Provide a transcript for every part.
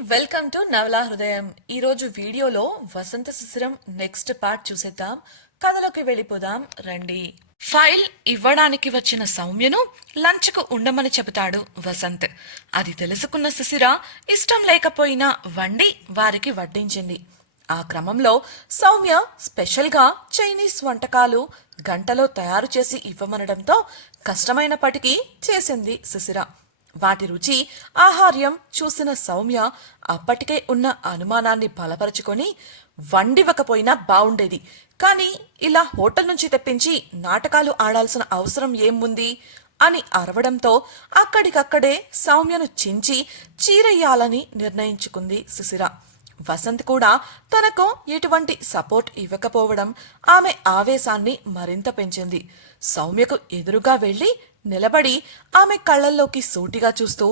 Welcome to నవలా హృదయం. ఈరోజు వీడియోలో వసంత శిశిరం నెక్స్ట్ పార్ట్ చూసేద్దాం. కథలోకి వెళ్ళిపోదాం రండి. ఫైల్ ఇవ్వడానికి వచ్చిన సౌమ్యను లంచ్కు ఉండమని చెబుతాడు వసంత్. అది తెలుసుకున్న శిశిర ఇష్టం లేకపోయినా వండి వారికి వడ్డించింది. ఆ క్రమంలో సౌమ్య స్పెషల్గా చైనీస్ వంటకాలు గంటలో తయారు చేసి ఇవ్వమనడంతో కష్టమైనప్పటికీ చేసింది శిశిర. వాటి రుచి ఆహార్యం చూసిన సౌమ్య అప్పటికే ఉన్న అనుమానాన్ని బలపరుచుకొని వండివ్వకపోయినా బావుండేది, కానీ ఇలా హోటల్ నుంచి తెప్పించి నాటకాలు ఆడాల్సిన అవసరం ఏముంది అని అరవడంతో అక్కడికక్కడే సౌమ్యను చించి చీరెయ్యాలని నిర్ణయించుకుంది శిశిర. వసంత్ కూడా తనకు ఎటువంటి సపోర్ట్ ఇవ్వకపోవడం ఆమె ఆవేశాన్ని మరింత పెంచింది. సౌమ్యకు ఎదురుగా వెళ్లి నిలబడి ఆమె కళ్లల్లోకి సూటిగా చూస్తూ,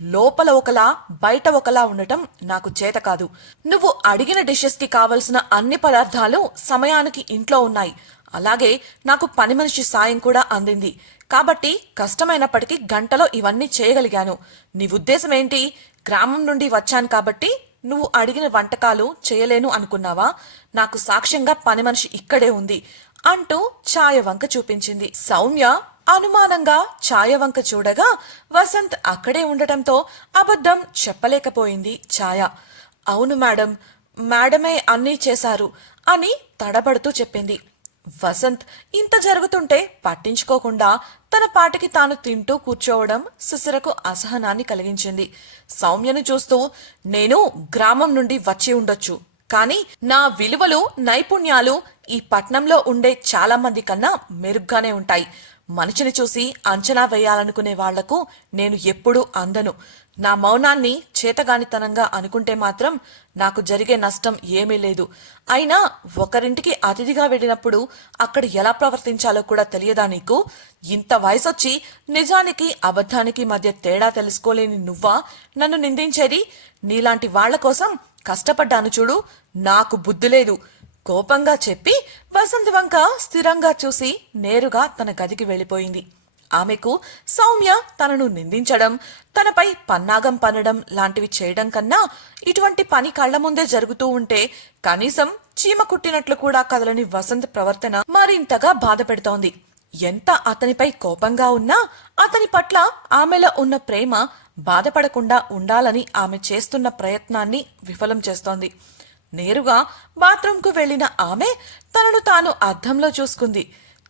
లోపల ఒకలా బయట ఒకలా ఉండటం నాకు చేత కాదు. నువ్వు అడిగిన డిషెస్ కి కావలసిన అన్ని పదార్థాలు సమయానికి ఇంట్లో ఉన్నాయి. అలాగే నాకు పని మనిషి సాయం కూడా అందింది. కాబట్టి కష్టమైనప్పటికీ గంటలో ఇవన్నీ చేయగలిగాను. నీ ఉద్దేశం ఏంటి? గ్రామం నుండి వచ్చాను కాబట్టి నువ్వు అడిగిన వంటకాలు చేయలేను అనుకున్నావా? నాకు సాక్ష్యంగా పని మనిషి ఇక్కడే ఉంది అంటూ ఛాయ వంక చూపించింది. సౌమ్య అనుమానంగా ఛాయ వంక చూడగా వసంత్ అక్కడే ఉండటంతో అబద్ధం చెప్పలేకపోయింది ఛాయ. అవును మేడం, మేడమే అన్నీ చేశారు అని తడబడుతూ చెప్పింది. వసంత్ ఇంత జరుగుతుంటే పట్టించుకోకుండా తన పాటికి తాను తింటూ కూర్చోవడం శిశిరకు అసహనాన్ని కలిగించింది. సౌమ్యను చూస్తూ, నేను గ్రామం నుండి వచ్చి ఉండొచ్చు, కానీ నా విలువలు నైపుణ్యాలు ఈ పట్నంలో ఉండే చాలా మంది కన్నా మెరుగ్గానే ఉంటాయి. మనిషిని చూసి అంచనా వేయాలనుకునే వాళ్లకు నేను ఎప్పుడూ అందను. నా మౌనాన్ని చేతగానితనంగా అనుకుంటే మాత్రం నాకు జరిగే నష్టం ఏమీ లేదు. అయినా ఒకరింటికి అతిథిగా వెళ్ళినప్పుడు అక్కడ ఎలా ప్రవర్తించాలో కూడా తెలియదా నీకు? ఇంత వయసొచ్చి నిజానికి అబద్ధానికి మధ్య తేడా తెలుసుకోలేని నువ్వా నన్ను నిందించేది? నీలాంటి వాళ్ల కోసం కష్టపడ్డాను చూడు, నాకు బుద్ధి లేదు కోపంగా చెప్పి వసంత్ వంక స్థిరంగా చూసి నేరుగా తన గదికి వెళ్ళిపోయింది. ఆమెకు సౌమ్య తనను నిందించడం, తనపై పన్నాగం పనడం లాంటివి చేయడం కన్నా ఇటువంటి పని కళ్ల ముందే జరుగుతూ ఉంటే కనీసం చీమ కుట్టినట్లు కూడా కదలని వసంత్ ప్రవర్తన మరింతగా బాధ పెడుతోంది. ఎంత అతనిపై కోపంగా ఉన్నా అతని పట్ల ఆమెలో ఉన్న ప్రేమ బాధపడకుండా ఉండాలని ఆమె చేస్తున్న ప్రయత్నాన్ని విఫలం చేస్తోంది. నేరుగా బాత్రూంకు వెళ్లిన ఆమె తనను తాను అద్దంలో చూసుకుంది.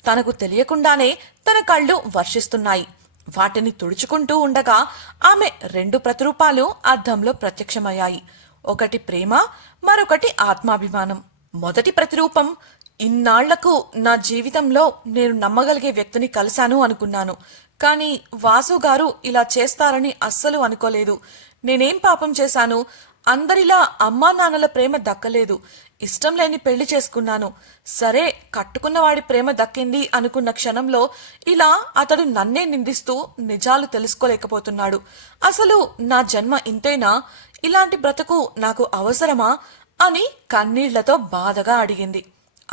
తనకు తెలియకుండానే తన కళ్ళు వర్షిస్తున్నాయి. వాటిని తుడుచుకుంటూ ఉండగా ఆమె 2 ప్రతిరూపాలు అద్దంలో ప్రత్యక్షమయ్యాయి. ఒకటి ప్రేమ, మరొకటి ఆత్మాభిమానం. మొదటి ప్రతిరూపం, ఇన్నాళ్లకు నా జీవితంలో నేను నమ్మగలిగే వ్యక్తిని కలిశాను అనుకున్నాను, కానీ వాసు గారు ఇలా చేస్తారని అస్సలు అనుకోలేదు. నేనేం పాపం చేశాను? అందరిలా అమ్మా నాన్నల ప్రేమ దక్కలేదు. ఇష్టం లేని పెళ్లి చేసుకున్నాను. సరే, కట్టుకున్నవాడి ప్రేమ దక్కింది అనుకున్న క్షణంలో ఇలా అతడు నన్నే నిందిస్తూ నిజాలు తెలుసుకోలేకపోతున్నాడు. అసలు నా జన్మ ఇంతేనా? ఇలాంటి బ్రతుకు నాకు అవసరమా అని కన్నీళ్లతో బాధగా అడిగింది.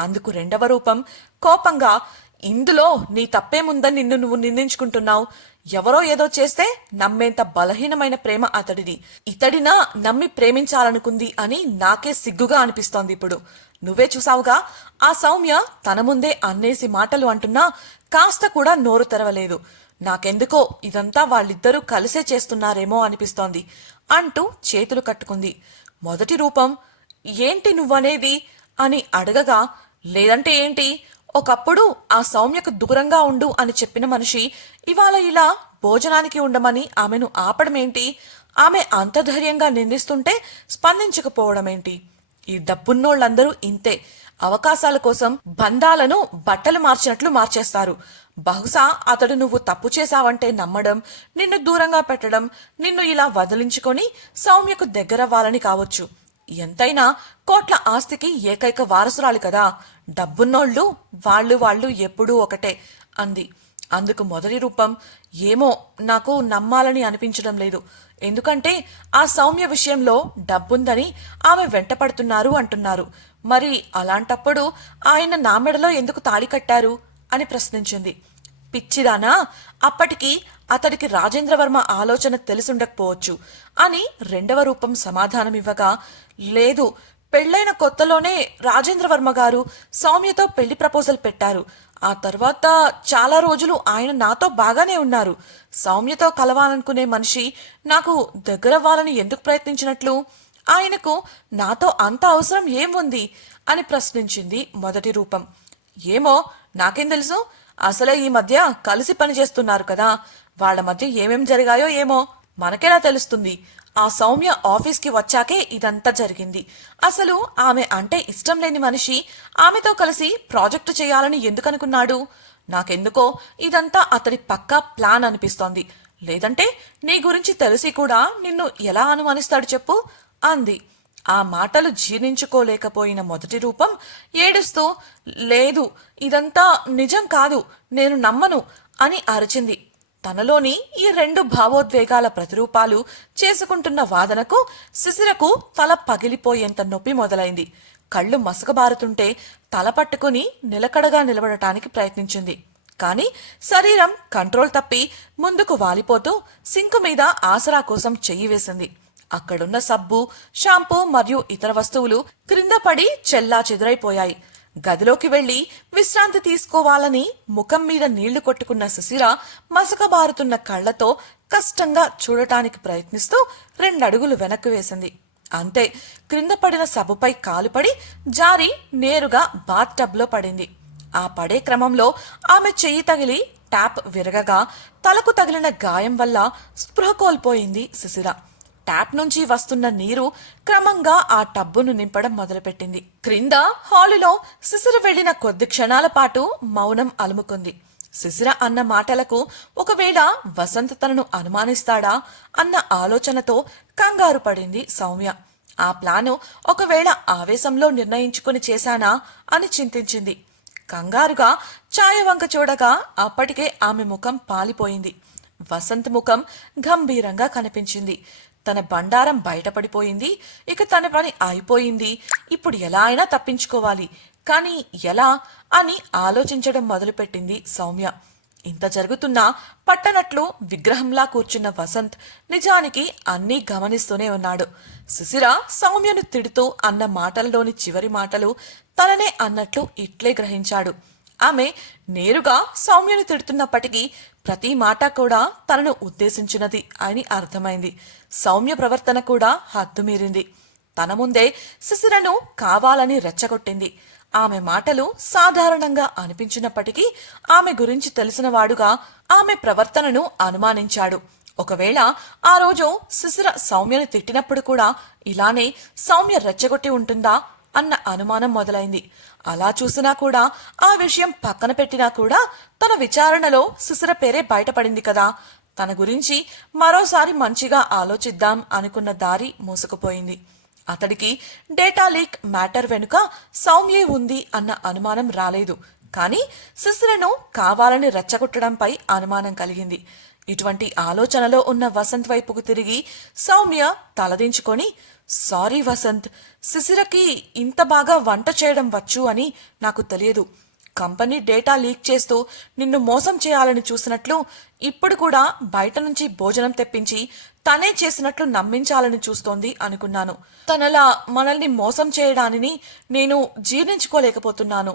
అందుకు 2వ రూపం కోపంగా, ఇందులో నీ తప్పేముందని నిన్ను నువ్వు నిందించుకుంటున్నావు? ఎవరో ఏదో చేస్తే నమ్మేంత బలహీనమైన ప్రేమ అతడిది. ఇతడినా నమ్మి ప్రేమించాలనుకుంది అని నాకే సిగ్గుగా అనిపిస్తోంది ఇప్పుడు. నువ్వే చూసావుగా, ఆ సౌమ్య తన ముందే అన్నేసి మాటలు అంటున్నా కాస్త కూడా నోరు తెరవలేదు. నాకెందుకో ఇదంతా వాళ్ళిద్దరూ కలిసే చేస్తున్నారేమో అనిపిస్తోంది అంటూ చేతులు కట్టుకుంది. మొదటి రూపం, ఏంటి నువ్వనేది అని అడగగా, లేదంటే ఏంటి, ఒకప్పుడు ఆ సౌమ్యకు దూరంగా ఉండు అని చెప్పిన మనిషి ఇవాళ ఇలా భోజనానికి ఉండమని ఆమెను ఆపడమేంటి? ఆమె అంత ధైర్యంగా నిందిస్తుంటే స్పందించకపోవడమేంటి? ఈ డబ్బున్నోళ్లందరూ ఇంతే. అవకాశాల కోసం బంధాలను బట్టలు మార్చినట్లు మార్చేస్తారు. బహుశా అతడు నువ్వు తప్పు చేశావంటే నమ్మడం, నిన్ను దూరంగా పెట్టడం, నిన్ను ఇలా వదిలించుకొని సౌమ్యకు దగ్గరవ్వాలని కావచ్చు. ఎంతైనా కోట్ల ఆస్తికి ఏకైక వారసురాలు కదా. డబ్బున్నోళ్ళు వాళ్ళు ఎప్పుడూ ఒకటే అంది. అందుకు మొదటి రూపం, ఏమో నాకు నమ్మాలని అనిపించడం లేదు. ఎందుకంటే ఆ సౌమ్య విషయంలో డబ్బుందని ఆమె వెంటపడుతున్నారు అంటున్నారు. మరి అలాంటప్పుడు ఆయన నా మెడలో ఎందుకు తాళి కట్టారు అని ప్రశ్నించింది. పిచ్చిదానా, అప్పటికి అతడికి రాజేంద్రవర్మ ఆలోచన తెలిసుండకపోవచ్చు అని రెండవ రూపం సమాధానమివ్వగా, లేదు, పెళ్లైన కొత్తలోనే రాజేంద్రవర్మ గారు సౌమ్యతో పెళ్లి ప్రపోజల్ పెట్టారు. ఆ తర్వాత చాలా రోజులు ఆయన నాతో బాగానే ఉన్నారు. సౌమ్యతో కలవాలనుకునే మనిషి నాకు దగ్గరవ్వాలని ఎందుకు ప్రయత్నించినట్లు? ఆయనకు నాతో అంత అవసరం ఏముంది అని ప్రశ్నించింది మొదటి రూపం. ఏమో, నాకేం తెలుసు? అసలే ఈ మధ్య కలిసి పనిచేస్తున్నారు కదా, వాళ్ళ మధ్య ఏమేం జరిగాయో ఏమో మనకెలా తెలుస్తుంది? ఆ సౌమ్య ఆఫీస్కి వచ్చాకే ఇదంతా జరిగింది. అసలు ఆమె అంటే ఇష్టం లేని మనిషి ఆమెతో కలిసి ప్రాజెక్టు చేయాలని ఎందుకనుకున్నాడు? నాకెందుకో ఇదంతా అతడి పక్కా ప్లాన్ అనిపిస్తోంది. లేదంటే నీ గురించి తెలిసి కూడా నిన్ను ఎలా అనుమానిస్తాడు చెప్పు అంది. ఆ మాటలు జీర్ణించుకోలేకపోయిన మొదటి రూపం ఏడుస్తూ, లేదు, ఇదంతా నిజం కాదు, నేను నమ్మను అని అరిచింది. తనలోని ఈ రెండు భావోద్వేగాల ప్రతిరూపాలు చేసుకుంటున్న వాదనకు శిశిరకు తల పగిలిపోయేంత నొప్పి మొదలైంది. కళ్ళు మసకబారుతుంటే తల పట్టుకుని నిలకడగా నిలబడటానికి ప్రయత్నించింది. కాని శరీరం కంట్రోల్ తప్పి ముందుకు వాలిపోతూ సింకు మీద ఆసరా కోసం చెయ్యి వేసింది. అక్కడున్న సబ్బు, షాంపూ మరియు ఇతర వస్తువులు క్రింద పడి చెల్లా చెదురైపోయాయి. గదిలోకి వెళ్లి విశ్రాంతి తీసుకోవాలని ముఖం మీద నీళ్లు కొట్టుకున్న శిశిర మసకబారుతున్న కళ్లతో కష్టంగా చూడటానికి ప్రయత్నిస్తూ 2 అడుగులు వెనక్కు వేసింది. అంతే, క్రింద పడిన సబ్బుపై కాలుపడి జారి నేరుగా బాత్ టబ్లో పడింది. ఆ పడే క్రమంలో ఆమె చెయ్యి తగిలి ట్యాప్ విరగగా తలకు తగిలిన గాయం వల్ల స్పృహ కోల్పోయింది శిశిర. ట్యాప్ నుంచి వస్తున్న నీరు క్రమంగా ఆ టబ్బును నింపడం మొదలుపెట్టింది. క్రింద హాలులో శిశిర వెళ్లిన కొద్ది క్షణాల పాటు మౌనం అలుముకుంది. శిశిర అన్న మాటలకు ఒకవేళ వసంత్ తనను అనుమానిస్తాడా అన్న ఆలోచనతో కంగారు పడింది సౌమ్య. ఆ ప్లాను ఒకవేళ ఆవేశంలో నిర్ణయించుకుని చేశానా అని చింతించింది. కంగారుగా ఛాయవంక చూడగా అప్పటికే ఆమె ముఖం పాలిపోయింది. వసంత్ ముఖం గంభీరంగా కనిపించింది. తన బండారం బయటపడిపోయింది. ఇక తన పని అయిపోయింది. ఇప్పుడు ఎలా అయినా తప్పించుకోవాలి. కాని ఎలా అని ఆలోచించడం మొదలుపెట్టింది సౌమ్య. ఇంత జరుగుతున్నా పట్టనట్లు విగ్రహంలా కూర్చున్న వసంత్ నిజానికి అన్నీ గమనిస్తూనే ఉన్నాడు. శిశిర సౌమ్యను తిడుతూ అన్న మాటల్లోని చివరి మాటలు తననే అన్నట్లు ఇట్లే గ్రహించాడు. ఆమె నేరుగా సౌమ్యను తిడుతున్నప్పటికీ ప్రతి మాట కూడా తనను ఉద్దేశించినది అని అర్థమైంది. సౌమ్య ప్రవర్తన కూడా హద్దుమీరింది. తన ముందే శిశిరను కావాలని రెచ్చగొట్టింది. ఆమె మాటలు సాధారణంగా అనిపించినప్పటికీ ఆమె గురించి తెలిసినవాడుగా ఆమె ప్రవర్తనను అనుమానించాడు. ఒకవేళ ఆ రోజు శిశిర సౌమ్యను తిట్టినప్పుడు కూడా ఇలానే సౌమ్య రెచ్చగొట్టి ఉంటుందా అన్న అనుమానం మొదలైంది. అలా చూసినా కూడా, ఆ విషయం పక్కన పెట్టినా కూడా తన విచారణలో శిశిర పేరే బయటపడింది కదా. తన గురించి మరోసారి మంచిగా ఆలోచిద్దాం అనుకున్న దారి మూసుకుపోయింది. అతడికి డేటా లీక్ మ్యాటర్ వెనుక సౌమ్యే ఉంది అన్న అనుమానం రాలేదు. కానీ శిశిరను కావాలని రెచ్చగొట్టడంపై అనుమానం కలిగింది. ఇటువంటి ఆలోచనలో ఉన్న వసంత్ వైపుకు తిరిగి సౌమ్య తలదించుకొని, సారీ వసంత్, శిశిరకి ఇంత బాగా వంట చేయడం వచ్చు అని నాకు తెలియదు. కంపెనీ డేటా లీక్ చేస్తూ నిన్ను మోసం చేయాలని చూసినట్లు ఇప్పుడు కూడా బయట నుంచి భోజనం తెప్పించి తనే చేసినట్లు నమ్మించాలని చూస్తోంది అనుకున్నాను. తనలా మనల్ని మోసం చేయడానిని నేను జీర్ణించుకోలేకపోతున్నాను.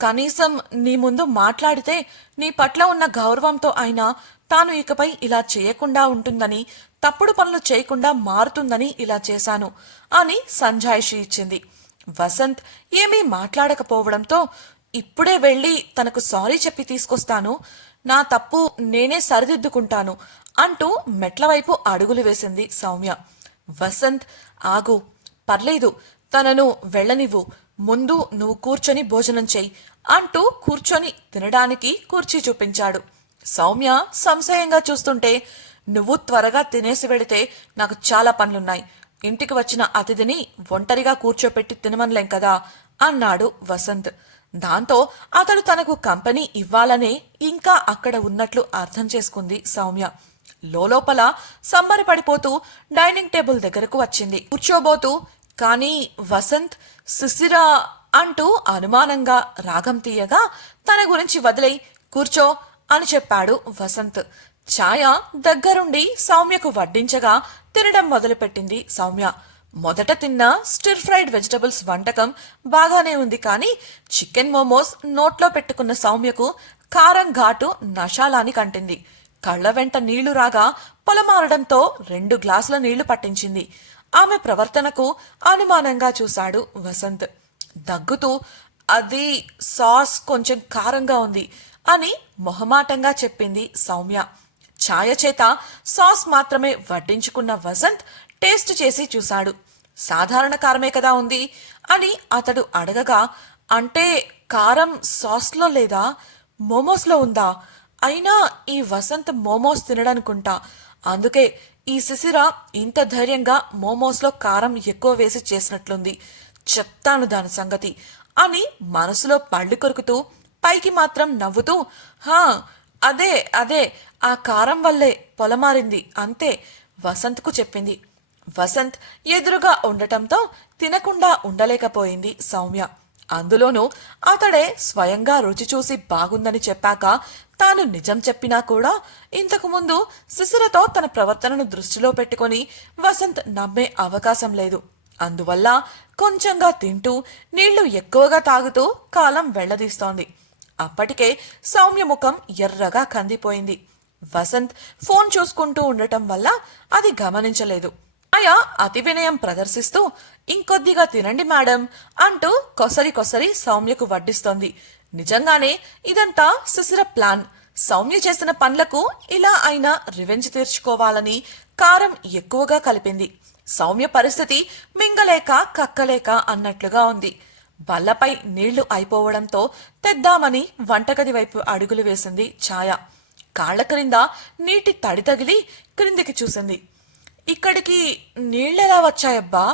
కనీసం నీ ముందు మాట్లాడితే నీ పట్ల ఉన్న గౌరవంతో అయినా తాను ఇకపై ఇలా చేయకుండా ఉంటుందని, తప్పుడు పనులు చేయకుండా మారుతుందని ఇలా చేశాను అని సంజాయిషి ఇచ్చింది. వసంత్ ఏమీ మాట్లాడకపోవడంతో, ఇప్పుడే వెళ్ళి తనకు సారీ చెప్పి తీసుకొస్తాను, నా తప్పు నేనే సరిదిద్దుకుంటాను అంటూ మెట్లవైపు అడుగులు వేసింది సౌమ్య. వసంత్, ఆగు, పర్లేదు, తనను వెళ్ళనివ్వు, ముందు నువ్వు కూర్చొని భోజనం చెయ్యి అంటూ కూర్చొని తినడానికి కుర్చీ చూపించాడు. సౌమ్య సంశయంగా చూస్తుంటే, నువ్వు త్వరగా తినేసి వెడితే నాకు చాలా పనులున్నాయి, ఇంటికి వచ్చిన అతిథిని ఒంటరిగా కూర్చోపెట్టి తినమనలేం కదా అన్నాడు వసంత్. దాంతో అతడు తనకు కంపెనీ ఇవ్వాలనే ఇంకా అక్కడ ఉన్నట్లు అర్థం చేసుకుంది సౌమ్య. లోపల సంబరపడిపోతూ డైనింగ్ టేబుల్ దగ్గరకు వచ్చింది. కూర్చోబోతూ, కానీ వసంత్, శిశిర అంటూ అనుమానంగా రాగం తీయగా, తన గురించి వదిలై కూర్చో అని చెప్పాడు వసంత్. ఛాయ దగ్గరుండి సౌమ్యకు వడ్డించగా తినడం మొదలుపెట్టింది సౌమ్య. మొదట తిన్న స్టిర్ ఫ్రైడ్ వెజిటబుల్స్ వంటకం బాగానే ఉంది, కానీ చికెన్ మోమోస్ నోట్లో పెట్టుకున్న సౌమ్యకు కారం ఘాటు నషాలాని కంటింది. కళ్ల వెంట నీళ్లు రాగా పొలమారడంతో 2 గ్లాసుల నీళ్లు పట్టించింది. ఆమె ప్రవర్తనకు అనుమానంగా చూశాడు వసంత్. దగ్గుతూ అది సాస్ కొంచెం కారంగా ఉంది అని మొహమాటంగా చెప్పింది సౌమ్య. ఛాయ చేత సాస్ మాత్రమే వడ్డించుకున్న వసంత్ టేస్ట్ చేసి చూశాడు. సాధారణ కారమే కదా ఉంది అని అతడు అడగగా, అంటే కారం సాస్లో లేదా, మోమోస్లో ఉందా? అయినా ఈ వసంత్ మోమోస్ తినడనుకుంటా, అందుకే ఈ శిశిర ఇంత ధైర్యంగా మోమోస్లో కారం ఎక్కువ వేసి చేసినట్లుంది. చెప్తాను దాని సంగతి అని మనసులో పళ్ళు కొరుకుతూ పైకి మాత్రం నవ్వుతూ, హా అదే అదే ఆ కారం వల్లే పొలమారింది అంతే వసంత్కు చెప్పింది. వసంత్ ఎదురుగా ఉండటంతో తినకుండా ఉండలేకపోయింది సౌమ్య. అందులోనూ అతడే స్వయంగా రుచి చూసి బాగుందని చెప్పాక తాను నిజం చెప్పినా కూడా ఇంతకుముందు శిశిరతో తన ప్రవర్తనను దృష్టిలో పెట్టుకుని వసంత్ నమ్మే అవకాశం లేదు. అందువల్ల కొంచెంగా తింటూ నీళ్లు ఎక్కువగా తాగుతూ కాలం వెళ్లదీస్తోంది. అప్పటికే సౌమ్య ముఖం ఎర్రగా కందిపోయింది. వసంత్ ఫోన్ చూసుకుంటూ ఉండటం వల్ల అది గమనించలేదు. ఆయా అతి వినయం ప్రదర్శిస్తూ ఇంకొద్దిగా తినండి మేడం అంటూ కొసరి సౌమ్యకు వడ్డిస్తోంది. నిజంగానే ఇదంతా శిశిర ప్లాన్. సౌమ్య చేసిన పనులకు ఇలా అయినా రివెంజ్ తీర్చుకోవాలని కారం ఎక్కువగా కలిపింది. సౌమ్య పరిస్థితి మింగలేక కక్కలేక అన్నట్లుగా ఉంది. బల్లపై నీళ్లు అయిపోవడంతో తెద్దామని వంటగది వైపు అడుగులు వేసింది ఛాయ. కాళ్ల క్రింద నీటి తడి తగిలి క్రిందికి చూసింది. ఇక్కడికి నీళ్లెలా వచ్చాయబ్బా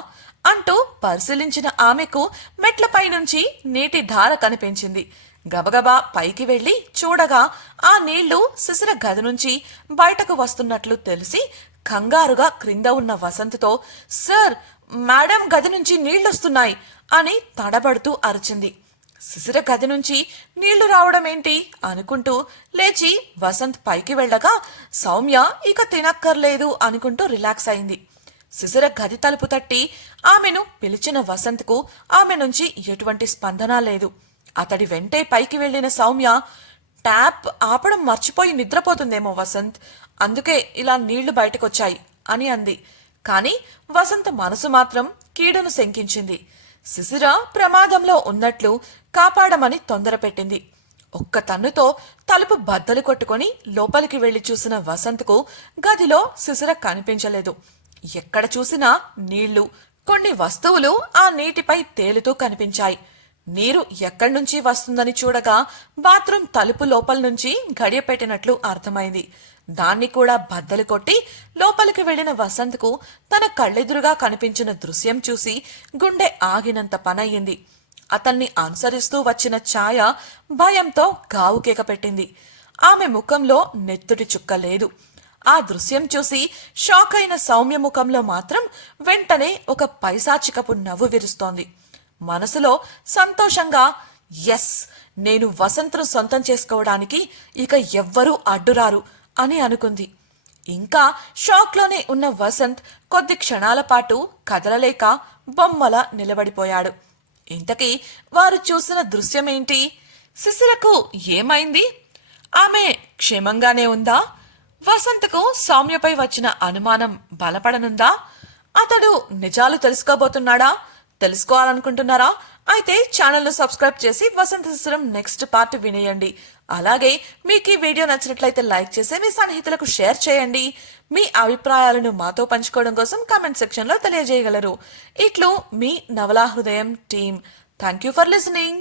అంటూ పరిశీలించిన ఆమెకు మెట్లపై నుంచి నీటి ధార కనిపించింది. గబగబా పైకి వెళ్లి చూడగా ఆ నీళ్లు శిశిర గది నుంచి బయటకు వస్తున్నట్లు తెలిసి కంగారుగా క్రింద ఉన్న వసంత్తో, సార్ మేడం గది నుంచి నీళ్లొస్తున్నాయి అని తడబడుతూ అరిచింది. శిశిర గది నుంచి నీళ్లు రావడమేంటి అనుకుంటూ లేచి వసంత్ పైకి వెళ్ళగా సౌమ్య ఇక తినక్కర్లేదు అనుకుంటూ రిలాక్స్ అయింది. శిశిర గది తలుపు తట్టి ఆమెను పిలిచిన వసంత్కు ఆమె నుంచి ఎటువంటి స్పందన లేదు. అతడి వెంటే పైకి వెళ్లిన సౌమ్య, ట్యాప్ ఆపడం మర్చిపోయి నిద్రపోతుందేమో వసంత్, అందుకే ఇలా నీళ్లు బయటకొచ్చాయి అని అంది. కాని వసంత్ మనసు మాత్రం కీడును శంకించింది. శిశిర ప్రమాదంలో ఉన్నట్లు కాపాడమని తొందరపెట్టింది. ఒక్క తన్నుతో తలుపు బద్దలు కొట్టుకుని లోపలికి వెళ్లి చూసిన వసంత్కు గదిలో శిశిర కనిపించలేదు. ఎక్కడ చూసినా నీళ్లు, కొన్ని వస్తువులు ఆ నీటిపై తేలుతూ కనిపించాయి. నీరు ఎక్కడ్నుంచి వస్తుందని చూడగా బాత్రూం తలుపు లోపల నుంచి గడియపెట్టినట్లు అర్థమైంది. దాన్ని కూడా బద్దలు కొట్టి లోపలికి వెళ్లిన వసంత్కు తన కళ్ళెదురుగా కనిపించిన దృశ్యం చూసి గుండె ఆగినంత పనయ్యింది. అతన్ని అనుసరిస్తూ వచ్చిన ఛాయ భయంతో గావుకేక పెట్టింది. ఆమె ముఖంలో నెత్తుటి చుక్క లేదు. ఆ దృశ్యం చూసి షాక్ అయిన సౌమ్య ముఖంలో మాత్రం వెంటనే ఒక పైశాచికపు నవ్వు విరుస్తోంది. మనసులో సంతోషంగా, ఎస్, నేను వసంత్ను సొంతం చేసుకోవడానికి ఇక ఎవ్వరూ అడ్డురారు అని అనుకుంది. ఇంకా షాక్లోనే ఉన్న వసంత్ కొద్ది క్షణాల పాటు కదలలేక బొమ్మల నిలబడిపోయాడు. ఇంతకీ వారు చూసిన దృశ్యమేంటి? శిశిరకు ఏమైంది? ఆమె క్షేమంగానే ఉందా? వసంత్కు సౌమ్యపై వచ్చిన అనుమానం బలపడనుందా? అతడు నిజాలు తెలుసుకోబోతున్నాడా? తెలుసుకోవాలనుకుంటున్నారా? అయితే ఛానల్ను సబ్స్క్రైబ్ చేసి వసంత శిశిరం నెక్స్ట్ పార్ట్ వినేయండి. అలాగే మీకు ఈ వీడియో నచ్చినట్లయితే లైక్ చేసి మీ సన్నిహితులకు షేర్ చేయండి. మీ అభిప్రాయాలను మాతో పంచుకోవడం కోసం కామెంట్ సెక్షన్లో తెలియజేయగలరు. ఇట్లు మీ నవలా హృదయం team. Thank you for listening.